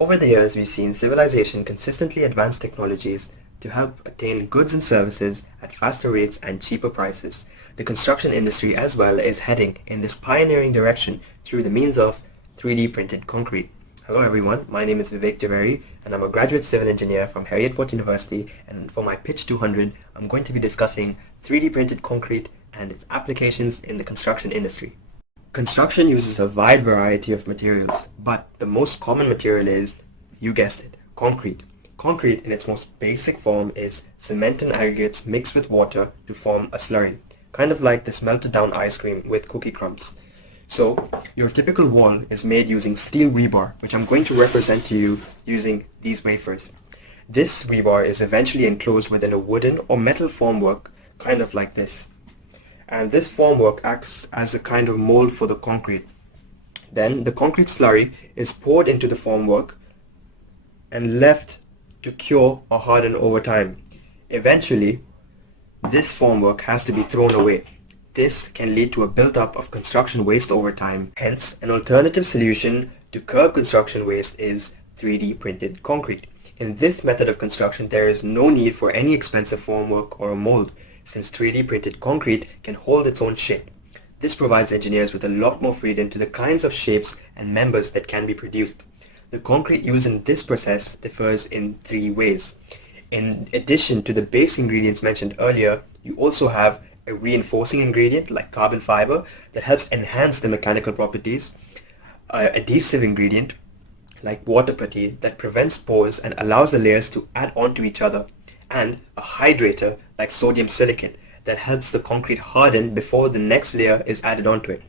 Over the years, we've seen civilization consistently advance technologies to help attain goods and services at faster rates and cheaper prices. The construction industry as well is heading in this pioneering direction through the means of 3D printed concrete. Hello everyone, my name is Vivek Jhaveri and I'm a graduate civil engineer from Harriet University, and for my Pitch 200 I'm going to be discussing 3D printed concrete and its applications in the construction industry. Construction uses a wide variety of materials, but the most common material is, you guessed it, concrete. Concrete in its most basic form is cement and aggregates mixed with water to form a slurry, kind of like this melted down ice cream with cookie crumbs. So, your typical wall is made using steel rebar, which I'm going to represent to you using these wafers. This rebar is eventually enclosed within a wooden or metal formwork, kind of like this. And this formwork acts as a kind of mold for the concrete. Then the concrete slurry is poured into the formwork and left to cure or harden over time. Eventually, this formwork has to be thrown away. This can lead to a build-up of construction waste over time. Hence, an alternative solution to curb construction waste is 3D printed concrete. In this method of construction, there is no need for any expensive formwork or a mold, since 3D printed concrete can hold its own shape. This provides engineers with a lot more freedom to the kinds of shapes and members that can be produced. The concrete used in this process differs in three ways. In addition to the base ingredients mentioned earlier, you also have a reinforcing ingredient like carbon fiber that helps enhance the mechanical properties, an adhesive ingredient like water putty that prevents pores and allows the layers to add on to each other, and a hydrator like sodium silicate that helps the concrete harden before the next layer is added onto it.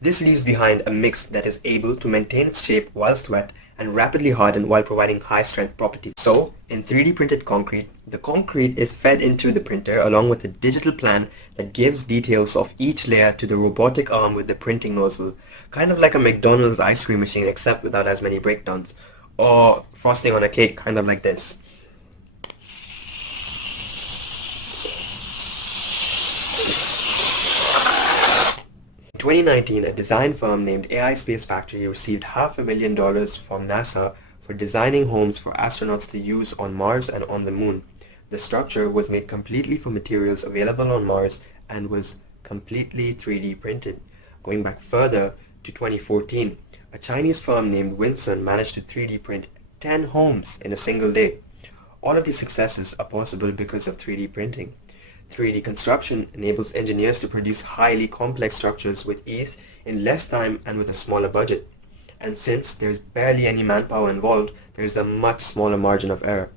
This leaves behind a mix that is able to maintain its shape whilst wet and rapidly harden while providing high strength properties. So, in 3D printed concrete, the concrete is fed into the printer along with a digital plan that gives details of each layer to the robotic arm with the printing nozzle, kind of like a McDonald's ice cream machine except without as many breakdowns, or frosting on a cake, kind of like this. In 2019, a design firm named AI Space Factory received $500,000 from NASA for designing homes for astronauts to use on Mars and on the Moon. The structure was made completely from materials available on Mars and was completely 3D printed. Going back further to 2014, a Chinese firm named Winson managed to 3D print 10 homes in a single day. All of these successes are possible because of 3D printing. 3D construction enables engineers to produce highly complex structures with ease in less time and with a smaller budget. And since there is barely any manpower involved, there is a much smaller margin of error.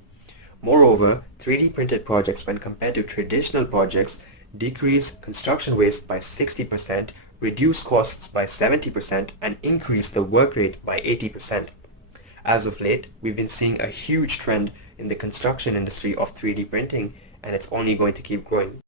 Moreover, 3D printed projects, when compared to traditional projects, decrease construction waste by 60%, reduce costs by 70%, and increase the work rate by 80%. As of late, we've been seeing a huge trend in the construction industry of 3D printing, and it's only going to keep growing.